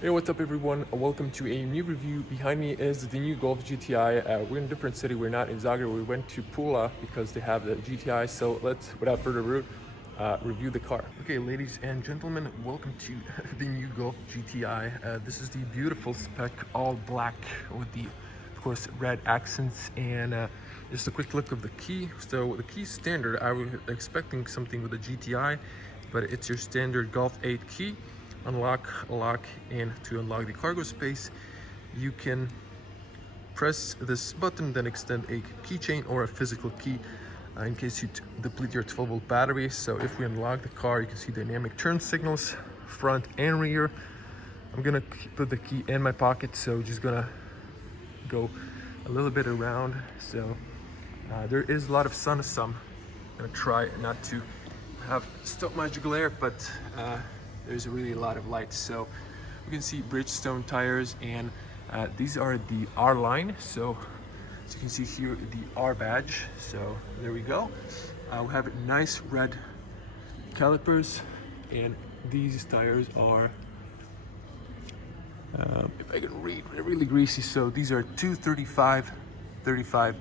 Hey, what's up everyone? Welcome to a new review. Behind me is the new Golf GTI. We're in a different city. We're not in Zagreb. We went to Pula because they have the GTI. So let's, without further ado, review the car. Okay, ladies and gentlemen, welcome to the new Golf GTI. This is the beautiful spec, all black with the, of course, red accents, and just a quick look of the key. So the key standard, I was expecting something with the GTI, but it's your standard Golf 8 key. Unlock, lock, and to unlock the cargo space, you can press this button, then extend a keychain or a physical key in case you deplete your 12-volt battery. So if we unlock the car, you can see dynamic turn signals, front and rear. I'm gonna put the key in my pocket, so just gonna go a little bit around. So there is a lot of sun, so I'm gonna try not to have so much glare, but there's really a lot of light. So we can see Bridgestone tires, and these are the R line. So as you can see here, the R badge. So there we go. We have nice red calipers, and these tires are, if I can read, really greasy. So these are 235 35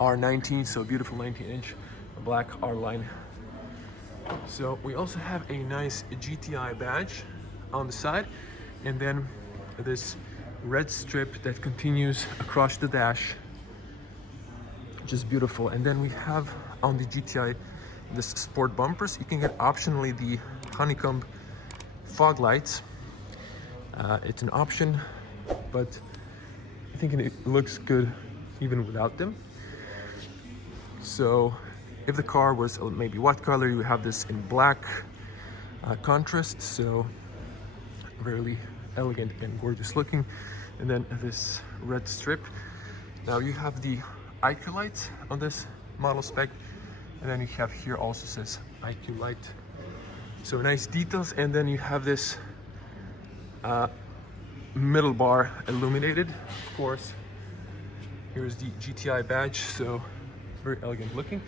R19, so beautiful 19-inch black R line. So we also have a nice GTI badge on the side, and then this red strip that continues across the dash, just beautiful. And then we have on the GTI this sport bumpers. You can get optionally the honeycomb fog lights. It's an option, but I think it looks good even without them. So if the car was maybe what color, you have this in black contrast, so really elegant and gorgeous looking. And then this red strip. Now you have the IQ lights on this model spec, and then you have here also says IQ light. So nice details. And then you have this middle bar illuminated, of course. Here's the GTI badge, so very elegant looking.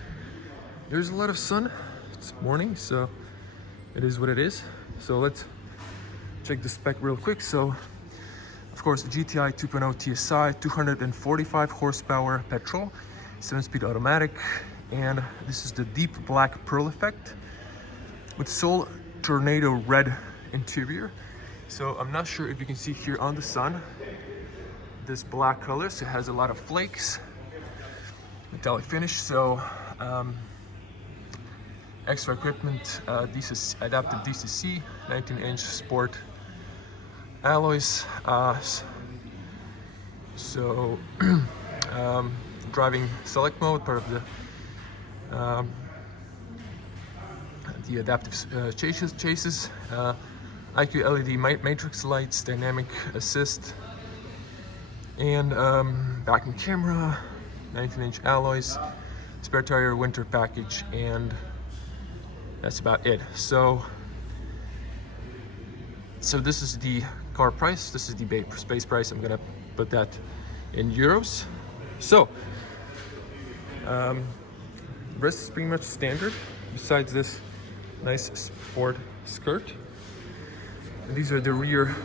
There's a lot of sun. It's morning, so it is what it is. So let's check the spec real quick. So of course, GTI 2.0 TSI, 245 horsepower petrol, 7-speed automatic, and this is the deep black Perleffect with Soul Tornado red interior. So I'm not sure if you can see here on the sun this black color. So it has a lot of flakes, metallic finish. So extra equipment, adaptive DCC, 19-inch sport alloys. So driving select mode, part of the adaptive chases. IQ LED matrix lights, dynamic assist, and backing camera, 19-inch alloys, spare tire winter package, and that's about it. So this is the car price. This is the base price. I'm gonna put that in euros. So rest is pretty much standard, besides this nice sport skirt. And these are the rear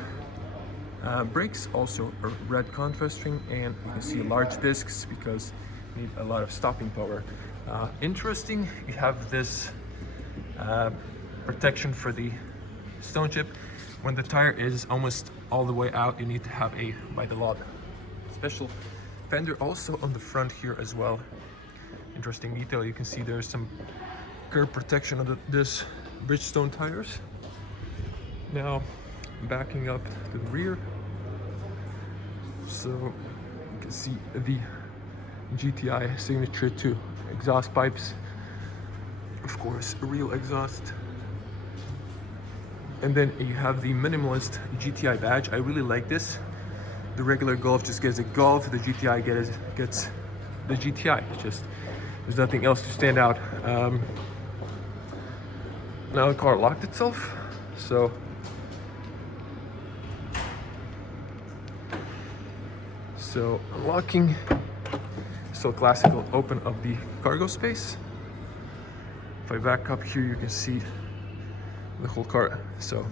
brakes, also a red contrast string, and you can see large discs because you need a lot of stopping power. Interesting, you have this protection for the stone chip. When the tire is almost all the way out, you need to have a, by the law, special fender also on the front here as well. Interesting detail. You can see there's some curb protection on this Bridgestone tires. Now backing up to the rear, so you can see the GTI signature 2 exhaust pipes, of course real exhaust. And then you have the minimalist GTI badge. I really like this. The regular Golf just gets a Golf, the GTI gets the GTI. Just there's nothing else to stand out. Now the car locked itself, so unlocking, still classical open of the cargo space. If I back up here, you can see the whole car. So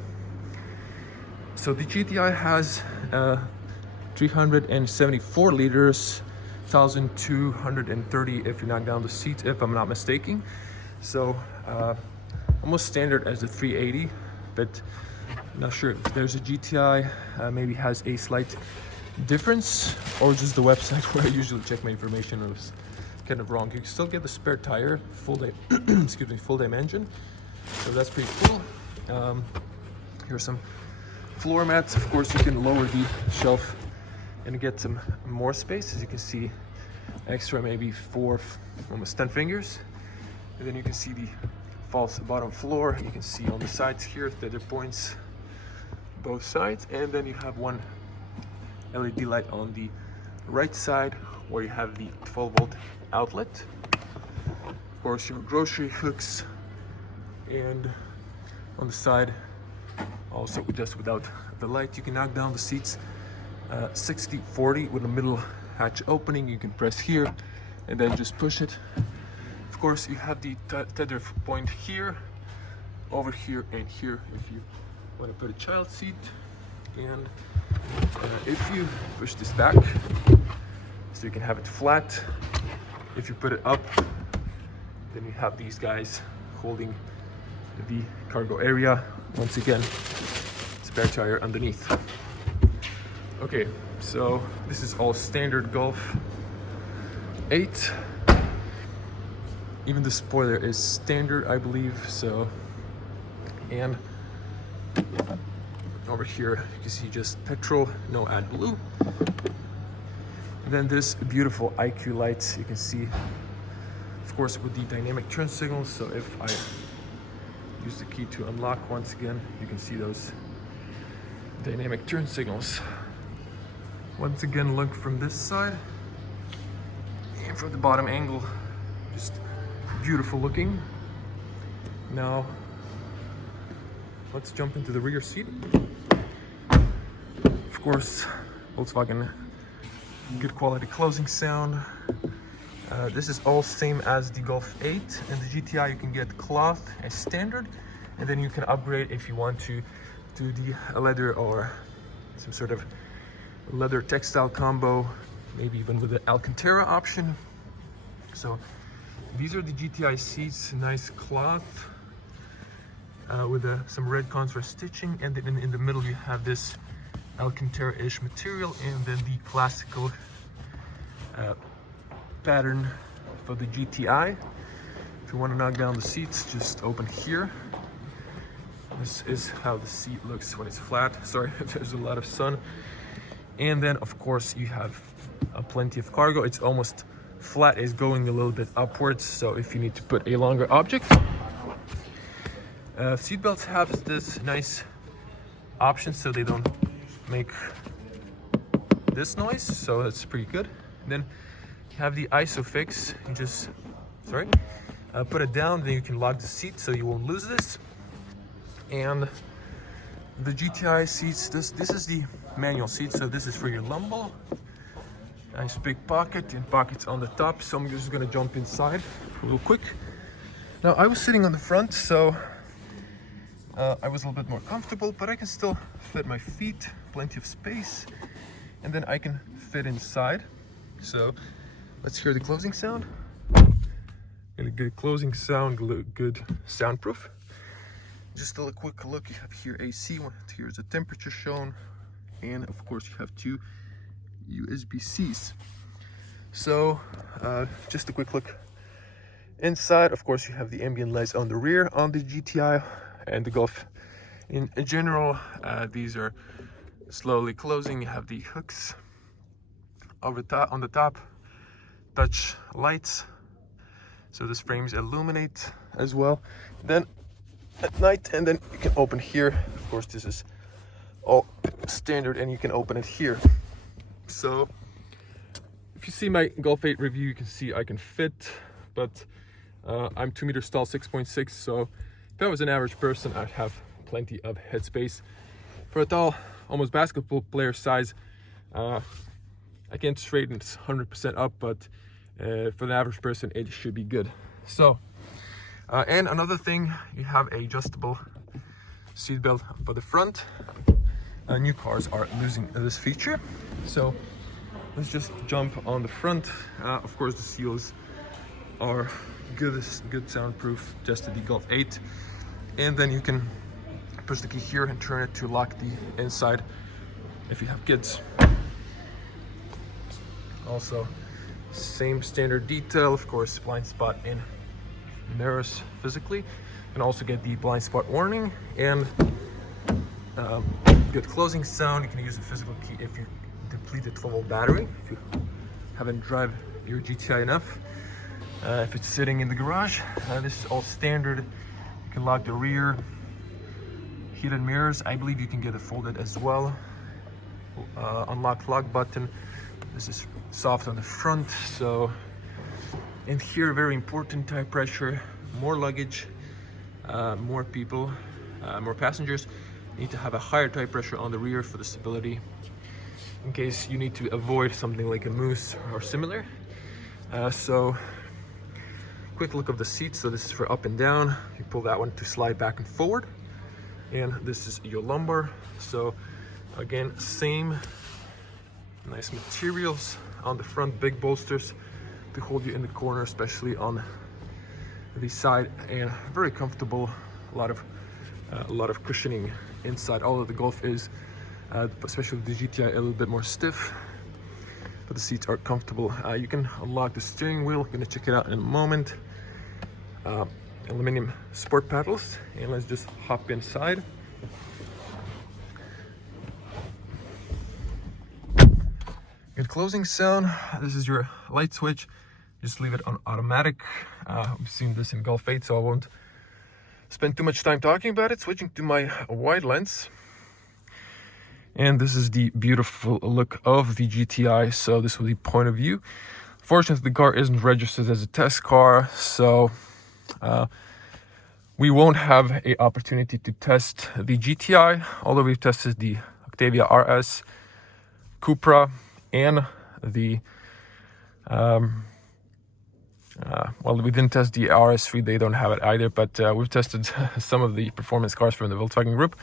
So the GTI has 374 liters, 1,230 if you knock down the seats, if I'm not mistaken. So almost standard as the 380, but not sure if there's a GTI maybe has a slight difference, or just the website where I usually check my information was kind of wrong. You can still get the spare tire, full dimension, so that's pretty cool. Here's some floor mats. Of course, you can lower the shelf and get some more space. As you can see, extra maybe 4, almost 10 fingers. And then you can see the false bottom floor. You can see on the sides here that there points both sides, and then you have one LED light on the right side where you have the 12-volt outlet. Of course, your grocery hooks, and on the side also just without the light. You can knock down the seats 60/40 with a middle hatch opening. You can press here and then just push it. Of course, you have the tether point here, over here, and here if you want to put a child seat. And if you push this back, so you can have it flat. If you put it up, then you have these guys holding the cargo area. Once again, spare tire underneath. Okay, so this is all standard Golf 8. Even the spoiler is standard, I believe. So, and over here you can see just petrol, no AdBlue. And then this beautiful IQ lights, you can see, of course, with the dynamic turn signals. So if I use the key to unlock, once again, you can see those dynamic turn signals. Once again, look from this side and from the bottom angle, just beautiful looking. Now let's jump into the rear seat. Of course, Volkswagen good quality closing sound. This is all same as the Golf 8, and the GTI you can get cloth as standard, and then you can upgrade if you want to do the leather or some sort of leather textile combo, maybe even with the Alcantara option. So these are the GTI seats, nice cloth with some red contrast stitching, and then in the middle you have this Alcantara-ish material, and then the classical pattern for the GTI. If you want to knock down the seats, just open here. This is how the seat looks when it's flat. Sorry if there's a lot of sun. And then of course you have plenty of cargo. It's almost flat, is going a little bit upwards, so if you need to put a longer object. Seat belts have this nice option so they don't make this noise, so that's pretty good. And then you have the ISOFIX. You just put it down, then you can lock the seat so you won't lose this. And the GTI seats, this is the manual seat, so this is for your lumbar. Nice big pocket, and pockets on the top, so I'm just gonna jump inside real quick. Now I was sitting on the front, so I was a little bit more comfortable, but I can still fit my feet, plenty of space, and then I can fit inside. So let's hear the closing sound. Really good closing sound, good soundproof. Just a quick look, you have here AC, here's the temperature shown, and of course you have 2 USB-Cs. So just a quick look inside. Of course you have the ambient lights on the rear on the GTI and the Golf. In general, these are slowly closing. You have the hooks on the top, touch lights, so the frames illuminate as well. Then at night, and then you can open here. Of course, this is all standard, and you can open it here. So if you see my Golf 8 review, you can see I can fit, but I'm 2 meters tall, 6.6, so if I was an average person, I'd have plenty of headspace. For a tall, almost basketball player size, I can't straighten 100% up, but for an average person, it should be good. So, and another thing, you have a adjustable seat belt for the front. new cars are losing this feature. So let's just jump on the front. Of course, the seals are good soundproof, just the Golf 8. And then you can push the key here and turn it to lock the inside if you have kids. Also, same standard detail, of course, blind spot in mirrors physically. You can also get the blind spot warning and good closing sound. You can use the physical key if you deplete the 12-volt battery, if you haven't drive your GTI enough. If it's sitting in the garage, this is all standard. You can lock the rear, heated mirrors. I believe you can get it folded as well. Unlock lock button. This is soft on the front. So, and here, very important, tire pressure. More luggage, more people, more passengers. You need to have a higher tire pressure on the rear for the stability, in case you need to avoid something like a moose or similar. So quick look of the seats. So this is for up and down. You pull that one to slide back and forward, and this is your lumbar. So again, same nice materials on the front, big bolsters to hold you in the corner, especially on the side, and very comfortable. A lot of cushioning inside. Although the Golf is, especially the GTI, a little bit more stiff, but the seats are comfortable. You can unlock the steering wheel. I'm gonna check it out in a moment. Aluminum sport paddles, and let's just hop inside. Good closing sound. This is your light switch. Just leave it on automatic. We've seen this in Golf 8, so I won't spend too much time talking about it. Switching to my wide lens. And this is the beautiful look of the GTI. So this will be point of view. Fortunately, the car isn't registered as a test car, so we won't have an opportunity to test the GTI, although we've tested the Octavia RS, Cupra, and the well, we didn't test the RS3, they don't have it either, but we've tested some of the performance cars from the Volkswagen group.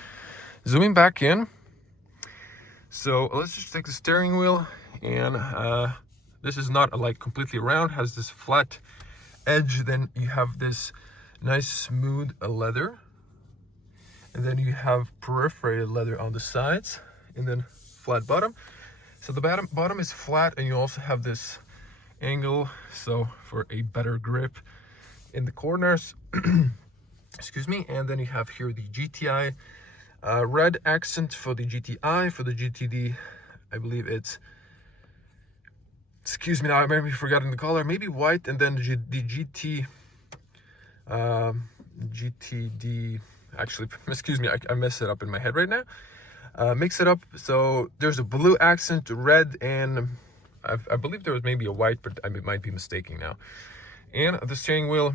Zooming back in, so let's just take the steering wheel, and this is not like completely round, has this flat edge. Then you have this nice smooth leather, and then you have perforated leather on the sides, and then flat bottom. So the bottom is flat, and you also have this angle, so for a better grip in the corners. Excuse me. And then you have here the GTI red accent for the GTI. For the GTD, I believe it's, excuse me, now I maybe forgotten the color, maybe white, and then the GTD, actually, excuse me, I messed it up in my head right now. Mix it up. So there's a blue accent, red, and I believe there was maybe a white, but I might be mistaking now. And the steering wheel,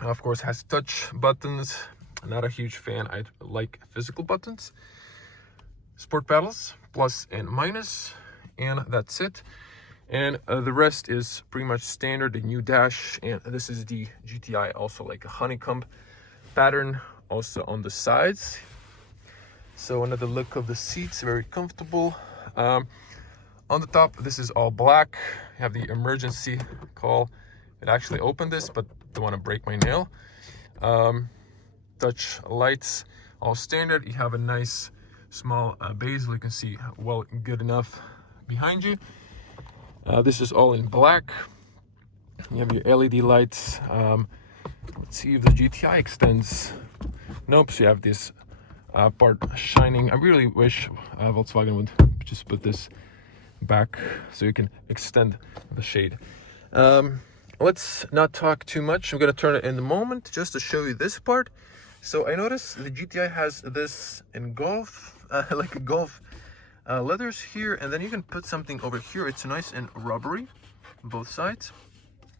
of course, has touch buttons. I'm not a huge fan. I like physical buttons. Sport pedals, plus and minus, and that's it. And the rest is pretty much standard. The new dash, and this is the GTI, also like a honeycomb pattern, also on the sides. So another look of the seats, very comfortable. On the top, this is all black. You have the emergency call. It actually opened this, but don't want to break my nail. Touch lights, all standard. You have a nice small bezel. You can see well good enough behind you. This is all in black. You have your LED lights. Let's see if the GTI extends. Nope, so you have this part shining. I really wish Volkswagen would just put this back so you can extend the shade. Let's not talk too much. I'm going to turn it in a moment just to show you this part. So I noticed the GTI has this in Golf, like a Golf leathers here, and then you can put something over here. It's nice and rubbery on both sides.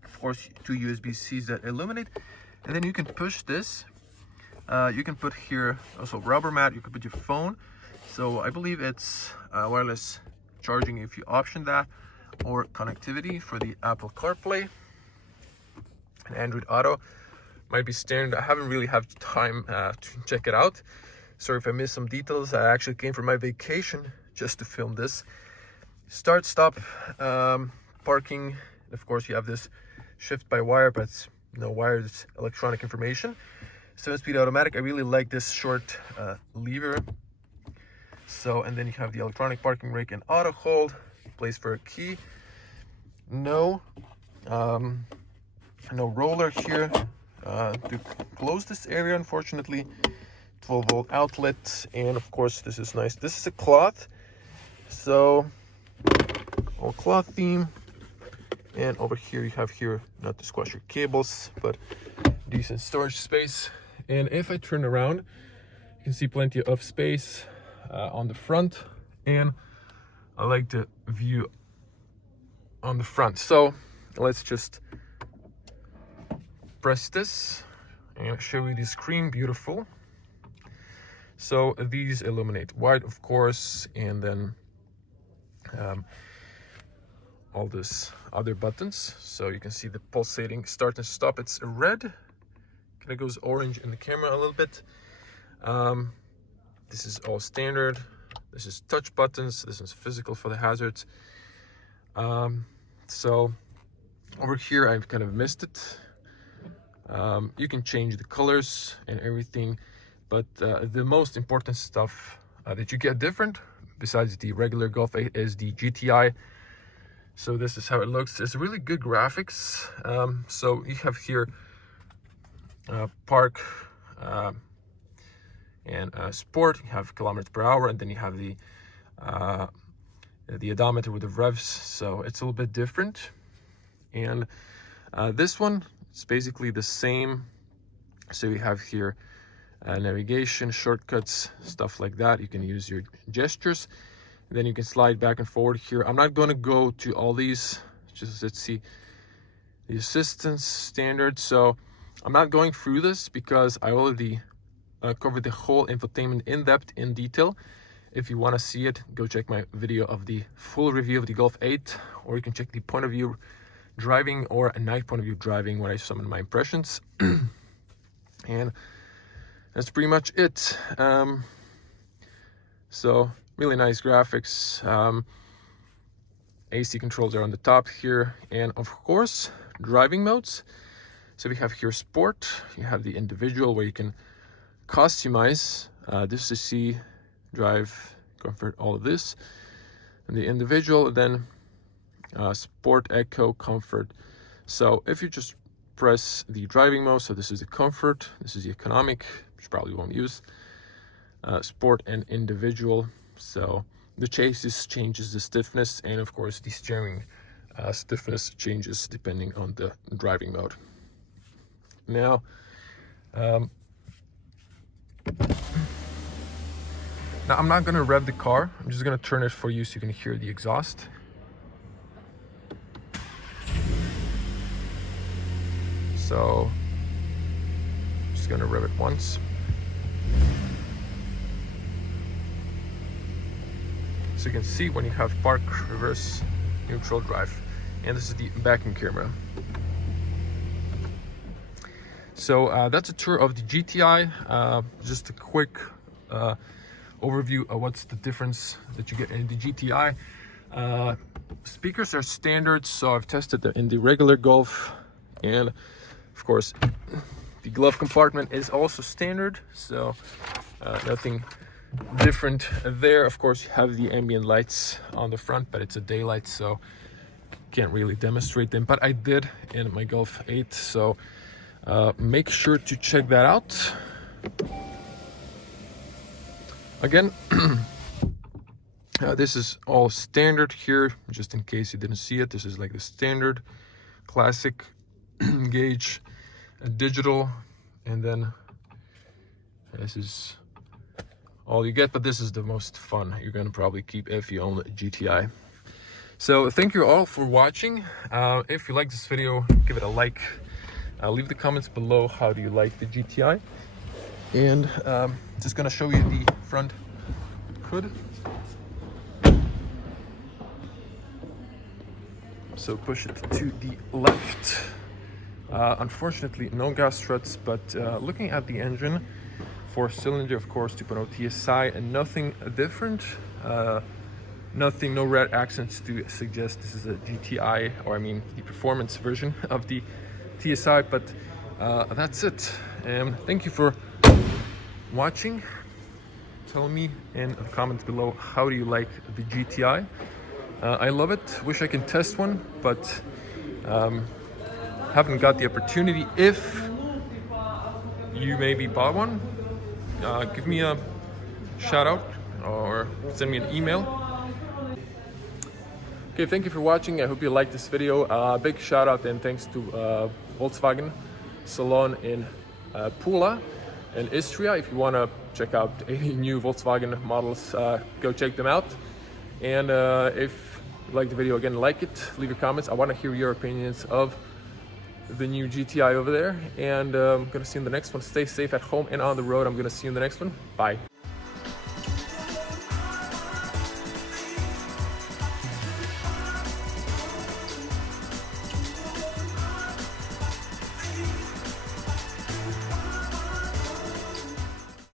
Of course, two USB-Cs that illuminate, and then you can push this. You can put here also rubber mat. You can put your phone. So I believe it's wireless charging if you option that, or connectivity for the Apple CarPlay. And Android Auto might be standard. I haven't really had time to check it out. Sorry if I missed some details. I actually came from my vacation just to film this. Start, stop, parking. Of course, you have this shift by wire, but it's no wire, it's electronic information. 7-speed automatic. I really like this short lever. So, and then you have the electronic parking brake and auto hold, place for a key. No roller here to close this area, unfortunately. 12-volt outlet, and of course this is nice. This is a cloth, so all cloth theme. And over here you have here, not to squash your cables, but decent storage space. And if I turn around, you can see plenty of space on the front, and I like the view on the front. So let's just press this and show you the screen. Beautiful. So these illuminate white, of course, and then all this other buttons. So you can see the pulsating start and stop. It's red, kind of goes orange in the camera a little bit. This is all standard. This is touch buttons. This is physical for the hazards. So over here I've kind of missed it. You can change the colors and everything, but the most important stuff that you get different besides the regular Golf 8 is the GTI. So this is how it looks. It's really good graphics. So you have here park and sport. You have kilometers per hour, and then you have the odometer with the revs. So it's a little bit different. And this one, it's basically the same. So you have here navigation, shortcuts, stuff like that. You can use your gestures. And then you can slide back and forward here. I'm not going to go to all these. Just let's see the assistance standard. So I'm not going through this because I already covered the whole infotainment in depth, in detail. If you want to see it, go check my video of the full review of the Golf 8, or you can check the point of view driving or a night point of view driving when I summon my impressions. And that's pretty much it. So really nice graphics. AC controls are on the top here, and of course driving modes. So we have here sport, you have the individual where you can customize this to see, drive, comfort, all of this, and the individual, then sport, eco, comfort. So if you just press the driving mode, so this is the comfort, this is the economic, which you probably won't use, sport and individual. So the chassis changes the stiffness, and of course the steering stiffness changes depending on the driving mode. Now I'm not going to rev the car. I'm just going to turn it for you so you can hear the exhaust. So I'm just going to rev it once. So you can see when you have park, reverse, neutral, drive. And this is the backing camera. So that's a tour of the GTI. Just a quick overview of what's the difference that you get in the GTI. Speakers are standard, so I've tested them in the regular Golf, and of course the glove compartment is also standard, so nothing different there. Of course you have the ambient lights on the front, but it's a daylight, so can't really demonstrate them, but I did in my Golf 8, so make sure to check that out. Again, this is all standard here, just in case you didn't see it. This is like the standard classic gauge, digital, and then this is all you get, but this is the most fun you're gonna probably keep if you own a GTI. So thank you all for watching. If you like this video, give it a like. Leave the comments below, how do you like the GTI? And just gonna show you the front hood. So push it to the left. Unfortunately no gas struts, but looking at the engine, 4-cylinder, of course, 2.0 TSI, and nothing different. Nothing, no red accents to suggest this is a GTI, or I mean the performance version of the TSI, but that's it. Thank you for watching. Tell me in the comments below, how do you like the GTI? I love it. Wish I can test one, but haven't got the opportunity. If you maybe bought one, give me a shout out or send me an email. Okay, thank you for watching. I hope you liked this video. Big shout out and thanks to Volkswagen Salon in Pula and Istria. If you want to check out any new Volkswagen models, go check them out. And if you like the video, again, like it, leave your comments. I want to hear your opinions of the new GTI over there. And I'm going to see you in the next one. Stay safe at home and on the road. I'm going to see you in the next one. Bye.